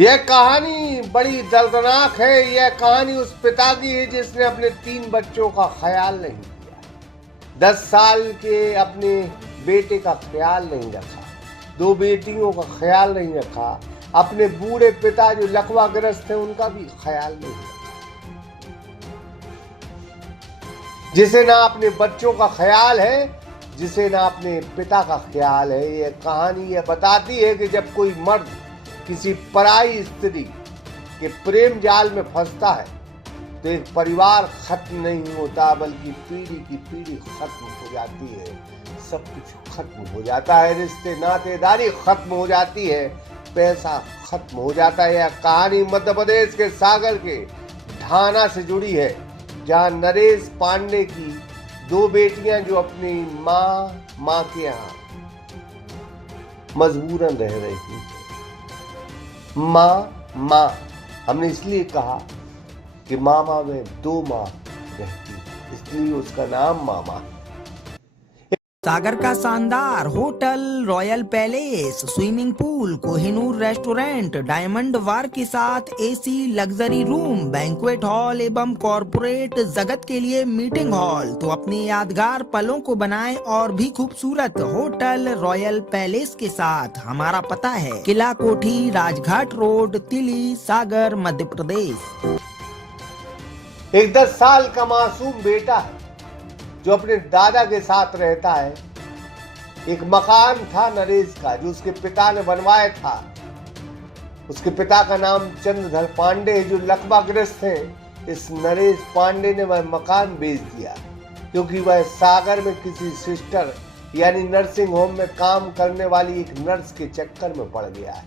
यह कहानी बड़ी दर्दनाक है। यह कहानी उस पिता की है जिसने अपने 3 बच्चों का ख्याल नहीं किया। 10 साल के अपने बेटे का ख्याल नहीं रखा, 2 बेटियों का ख्याल नहीं रखा, अपने बूढ़े पिता जो लकवाग्रस्त थे उनका भी ख्याल नहीं रखा। जिसे ना अपने बच्चों का ख्याल है, जिसे ना अपने पिता का ख्याल है। यह कहानी यह बताती है कि जब कोई मर्द किसी पराई स्त्री के प्रेम जाल में फंसता है तो एक परिवार खत्म नहीं होता, बल्कि पीढ़ी की पीढ़ी खत्म हो जाती है। सब कुछ खत्म हो जाता है, रिश्ते नातेदारी खत्म हो जाती है, पैसा खत्म हो जाता है। यह कहानी मध्य प्रदेश के सागर के ढाना से जुड़ी है, जहां नरेश पांडे की 2 बेटियां जो अपनी माँ के यहाँ मजबूरन रह रही थी। माँ हमने इसलिए कहा कि मामा में 2 माँ रहती, इसलिए उसका नाम मामा। सागर का शानदार hotel, royal palace, swimming pool, Kohinoor restaurant, diamond bar के साथ AC luxury room, banquet hall एवं कॉर्पोरेट जगत के लिए मीटिंग हॉल। तो अपने यादगार पलों को बनाएं और भी खूबसूरत। होटल रॉयल पैलेस के साथ हमारा पता है किला कोठी, राजघाट रोड, तिली, सागर, मध्य प्रदेश। एक 10 साल का मासूम बेटा है जो अपने दादा के साथ रहता है। एक मकान था नरेश का जो उसके पिता ने बनवाया था। उसके पिता का नाम चंद्रधर पांडे है जो लकवाग्रस्त हैं। इस नरेश पांडे ने वह मकान बेच दिया क्योंकि वह सागर में किसी सिस्टर यानी नर्सिंग होम में काम करने वाली एक नर्स के चक्कर में पड़ गया है।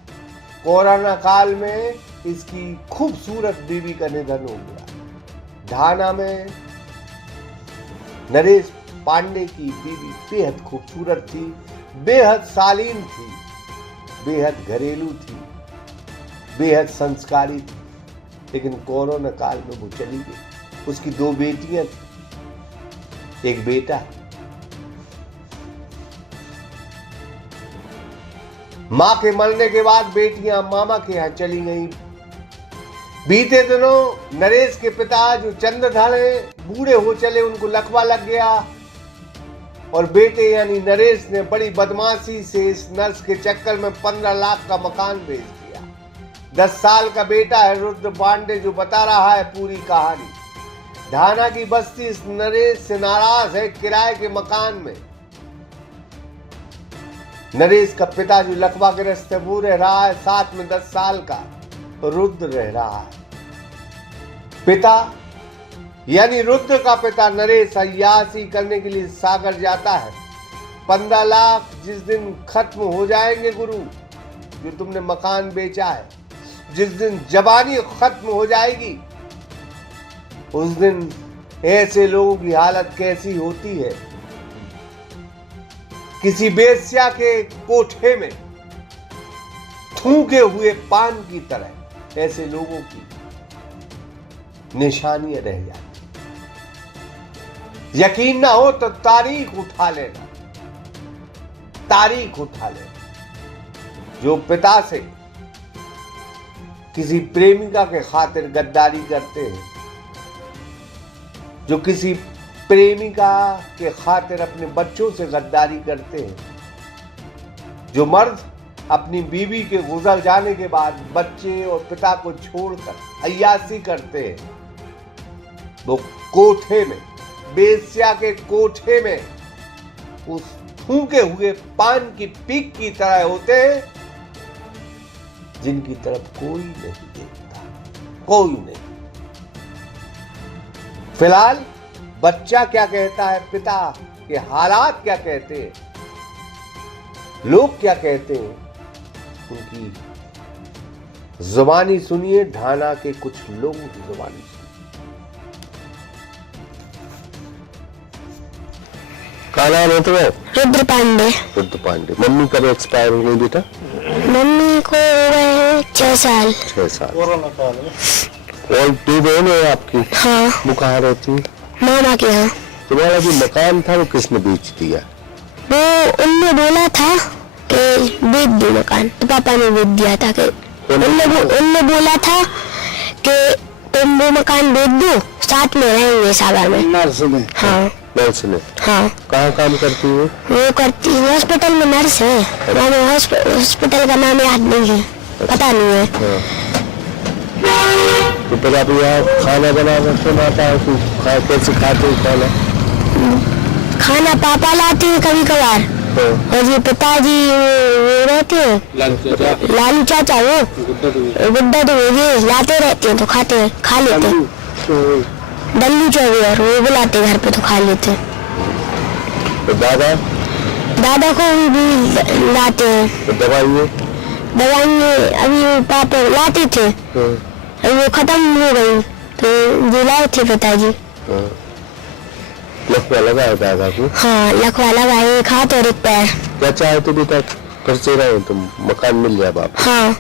कोरोना काल में इसकी खूबसूरत बीवी का निधन हो गया। ढाना में नरेश पांडे की बीवी बेहद खूबसूरत थी, बेहद शालीन थी, बेहद घरेलू थी, बेहद संस्कारी थी, लेकिन कोरोना काल में वो चली गई। उसकी 2 बेटियां थी, एक बेटा। मां के मरने के बाद बेटियां मामा के यहां चली गई। बीते दिनों नरेश के पिता जो चंद्रधर बूढ़े हो चले, उनको लकवा लग गया और बेटे यानी नरेश ने बड़ी बदमाशी से इस नर्स के चक्कर में 15 लाख का मकान बेच दिया। 10 साल का बेटा है रुद्र पांडे जो बता रहा है पूरी कहानी। ढाना की बस्ती इस नरेश से नाराज है। किराए के मकान में नरेश का पिता जो लकवाग्रस्त है वो रह रहा है, साथ में 10 साल का रुद्र रह रहा है। पिता यानी रुद्र का पिता नरेश अय्यासी करने के लिए सागर जाता है। 15 लाख जिस दिन खत्म हो जाएंगे गुरु, जो तुमने मकान बेचा है, जिस दिन जवानी खत्म हो जाएगी, उस दिन ऐसे लोगों की हालत कैसी होती है। किसी बेश्या के कोठे में थूके हुए पान की तरह ऐसे लोगों की निशानियां रह जाती। यकीन ना हो तो तारीख उठा लेना, तारीख उठा लेना। जो पिता से किसी प्रेमिका के खातिर गद्दारी करते हैं, जो किसी प्रेमिका के खातिर अपने बच्चों से गद्दारी करते हैं, जो मर्द अपनी बीवी के गुजर जाने के बाद बच्चे और पिता को छोड़कर अय्यासी करते हैं, वो कोठे में, बेश्या के कोठे में उस थूके हुए पान की पीक की तरह होते हैं जिनकी तरफ कोई नहीं देखता, कोई नहीं। फिलहाल बच्चा क्या कहता है, पिता के हालात क्या कहते हैं, लोग क्या कहते हैं, उनकी जुबानी सुनिए। ढाना के कुछ लोगों की जुबानी सुनिए। क्या नाम है तुम्हें? रुद्र पांडे। रुद्र पांडे। मम्मी कब एक्सपायर हो गई बेटा? मम्मी को हो गए हैं 6 साल। 6 साल। कोरोना काल में। और 2 बहन है आपकी? हाँ। वो कहाँ रहती? मामा के यहाँ। तुम्हारा जो मकान था वो किसने बेच दिया? वो उनने बोला था कि बेच दो मकान, तो पापा ने बेच दिया था कि उनने बोला था कि तुम वो मकान बेच दो, साथ में रहेंगे सागर में। नर्स ने? हाँ नर्स ने? हाँ। कहाँ काम करती है वो करती हॉस्पिटल में नर्स है। हॉस्पिटल का नाम याद नहीं है, पता नहीं है। तो फिर आप यहाँ खाना बना सकते आता है तो कैसे खाते हो खाना? खाना पापा लाते हैं कभी कभार, और ये पिताजी वो रहते हैं लालू चाचा, वो गुड्डा तो ये लाते रहते हैं तो खाते हैं, खा लेते हैं। डल्लू चौबे वो बुलाते घर पे तो खा लेते हैं। तो दादा को भी लाते हैं। तो दवाइयाँ अभी पापा लाते थे, अभी वो खत्म हो गई तो दिलाए थे पिताजी। लखवा लगा है दादा को? हाँ लखवा लगा है, एक हाथ और एक पैर। क्या चाहे तो बेटा घर से रहे तुम, मकान मिल जाए बाप? हाँ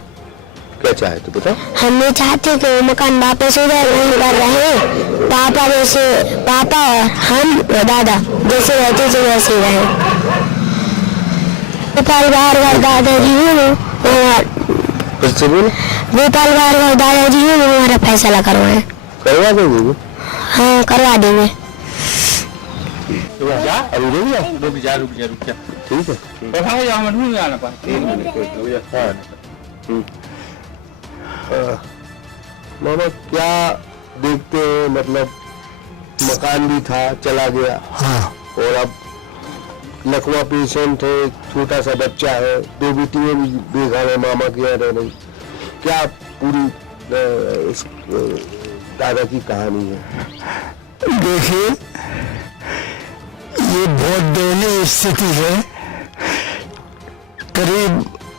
क्या चाहे तो बेटा? हम ये चाहते हैं कि वो मकान वापस हो जाए, वहीं पर रहे पापा जैसे, पापा और हम और दादा जैसे रहते थे वैसे ही रहे। गोपाल भार्गव दादाजी हूँ, फिर से बोल। गोपाल भार्गव दादाजी हूँ, हमारा फैसला करवाए। करवा देंगे? हाँ करवा देंगे। रुक जा ठीक है। मामा क्या देखते हैं, मतलब मकान भी था चला गया। हाँ। और अब लकवा पेशेंट है, छोटा सा बच्चा है, 2 बेटियां भी बेघर है, मामा के यहाँ रह रही। क्या पूरी इस दादा की कहानी है? देखिए ये बहुत दयनीय स्थिति है। करीब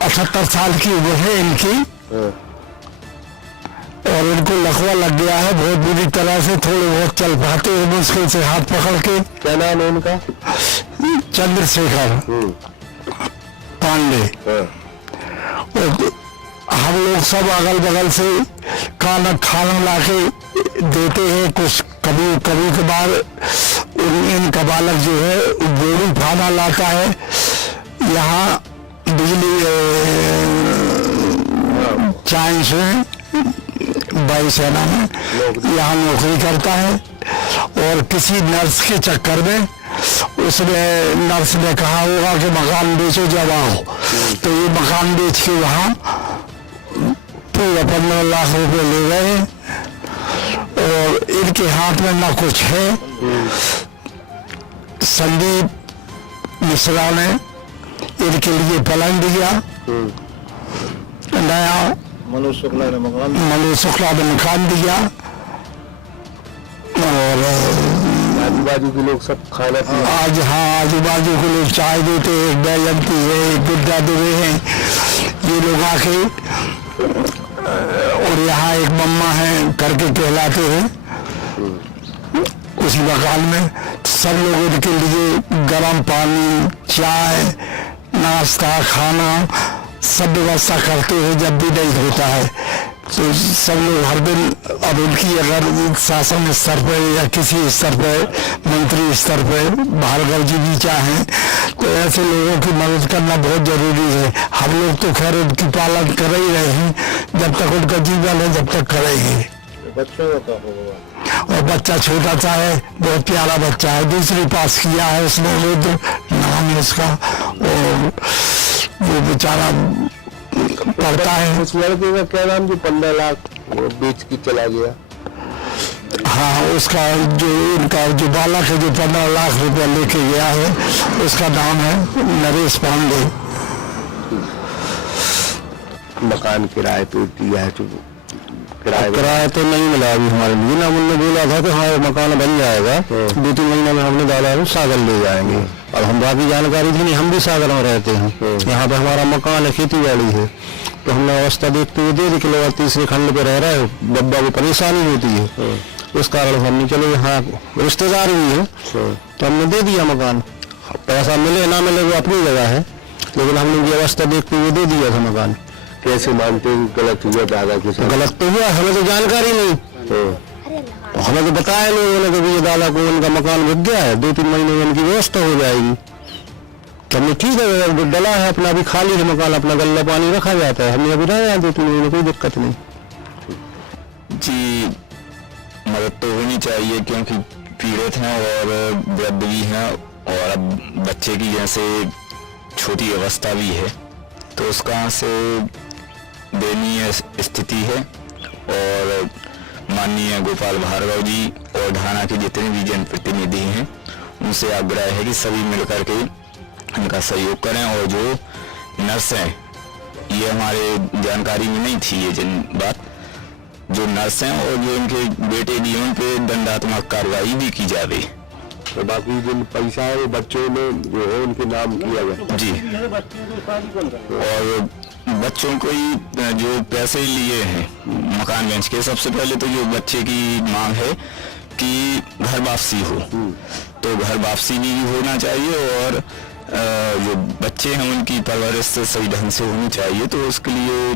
78 साल की उम्र है इनकी, और इनको लकवा लग गया है बहुत बुरी तरह से। थोड़े बहुत चल पाते हैं मुश्किल से हाथ पकड़ के। क्या नाम है उनका? चंद्रशेखर पांडे। और हम लोग सब अगल बगल से खाना ला के देते हैं। कुछ कभी कभार इनका बालक जो है बोरी खाना लाता है। यहाँ बिजली चाइंस में वायुसेना में यहाँ नौकरी करता है। और किसी नर्स के चक्कर में उसने नर्स ने कहा होगा कि मकान बेचो जब आओ, तो ये मकान बेच के वहाँ पूरा 15 लाख रुपए ले गए। और इनके हाथ में ना कुछ है। संदीप मिश्रा ने इनके लिए पलंग दिया नया, मनोज शुक्ला ने मकान दिया। और आजू बाजू के लोग सब खाना आज हाँ आजू बाजू के लोग चाय देते हैं। एक बैजंती है, एक गुड्डा दुबे हैं, ये लोग आके। और यहाँ एक मम्मा है करके कहलाते हैं उसी मकान में। सब लोग इनके लिए गर्म पानी, चाय, नाश्ता, खाना सब व्यवस्था करते हैं जब भी नहीं होता है। तो सब लोग हर दिन, अब इनकी अगर शासन स्तर पर या किसी स्तर पर, मंत्री स्तर पर भार्गव जी भी चाहें तो ऐसे लोगों की मदद करना बहुत जरूरी है। हम लोग तो खैर उनकी पालन कर ही रहे हैं, जब तक उनका जीवन है जब तक करेंगे। बच्चों का होगा। और बच्चा छोटा सा है, बहुत प्यारा बच्चा है, दूसरी पास किया है उसने, रुद्र नाम है उसका। और वो बेचारा पढ़ता है। उस लड़के का क्या नाम जो 15 लाख वो बेच के चला गया? हाँ उसका जो इनका जो बालक है जो 15 लाख रुपया लेके गया है, उसका नाम है नरेश पांडे। मकान किराए पे दिया है? तो किराया तो नहीं मिला अभी हमारे लिए ना। उन्होंने बोला था कि हाँ मकान बन जाएगा, 2-3 महीने में हमने दादा को सागर ले जाएंगे। अब हम बाकी जानकारी थी नहीं, हम भी सागर में रहते हैं। यहाँ पे हमारा मकान है, खेती बाड़ी है, तो हमने अवस्था देखते हुए दे दी कि लोग तीसरे खंड पे रह रहा है, बब्बा को परेशानी होती है, उस कारण हमने चलो यहाँ रिश्तेदार भी है तो हमने दे दिया मकान। पैसा मिले ना मिले वो अपनी जगह है, लेकिन हमने व्यवस्था देखते हुए दे दिया था मकान। कैसे मानते हैं गलत हुआ दादा के साथ? गलत तो हुआ, हमें तो जानकारी नहीं। हमें तो बताया लोगों ने कि दादा को उनका मकान बिक गया है, 2-3 महीने में उनकी व्यवस्था हो जाएगी। तो हमने ठीक है, अगर डला है अपना, अभी खाली है मकान, अपना गल्ला पानी रखा जाता है, हमने अभी रहा 2-3 महीने, कोई दिक्कत नहीं। जी मदद तो होनी चाहिए, क्योंकि पीड़ित हैं और वृद्ध भी हैं, और अब बच्चे की जैसे छोटी अवस्था भी है, तो उसका से दयनीय स्थिति है। और माननीय गोपाल भार्गव जी और ढाना के जितने भी जनप्रतिनिधि हैं, उनसे आग्रह है कि सभी मिलकर के इनका सहयोग करें। और जो नर्स हैं, ये हमारे जानकारी में नहीं थी ये बात, जो नर्स हैं और जो इनके बेटे भी हैं, उन पे दंडात्मक कार्रवाई भी की जाए। तो बाकी जिन पैसा है वो बच्चों में जो है उनके नाम किया गया जी, और बच्चों को ही जो पैसे लिए हैं मकान बेंच के, सबसे पहले तो जो बच्चे की मांग है कि घर वापसी हो, तो घर वापसी भी होना चाहिए, और जो बच्चे हैं उनकी परवरिश सही ढंग से होनी चाहिए, तो उसके लिए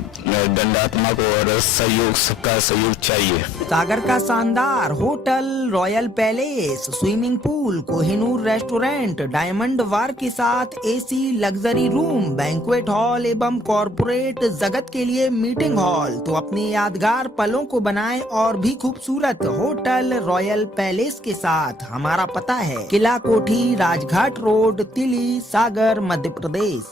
दंडात्मक और सहयोग, सबका सहयोग चाहिए। सागर का शानदार hotel, royal palace, swimming pool, Kohinoor restaurant, diamond bar के साथ AC luxury room, banquet hall एवं कॉर्पोरेट जगत के लिए मीटिंग हॉल, तो अपने यादगार पलों को बनाएं और भी खूबसूरत। होटल रॉयल पैलेस के साथ हमारा पता है किला कोठी, राजघाट रोड, तिली, सागर, मध्य प्रदेश।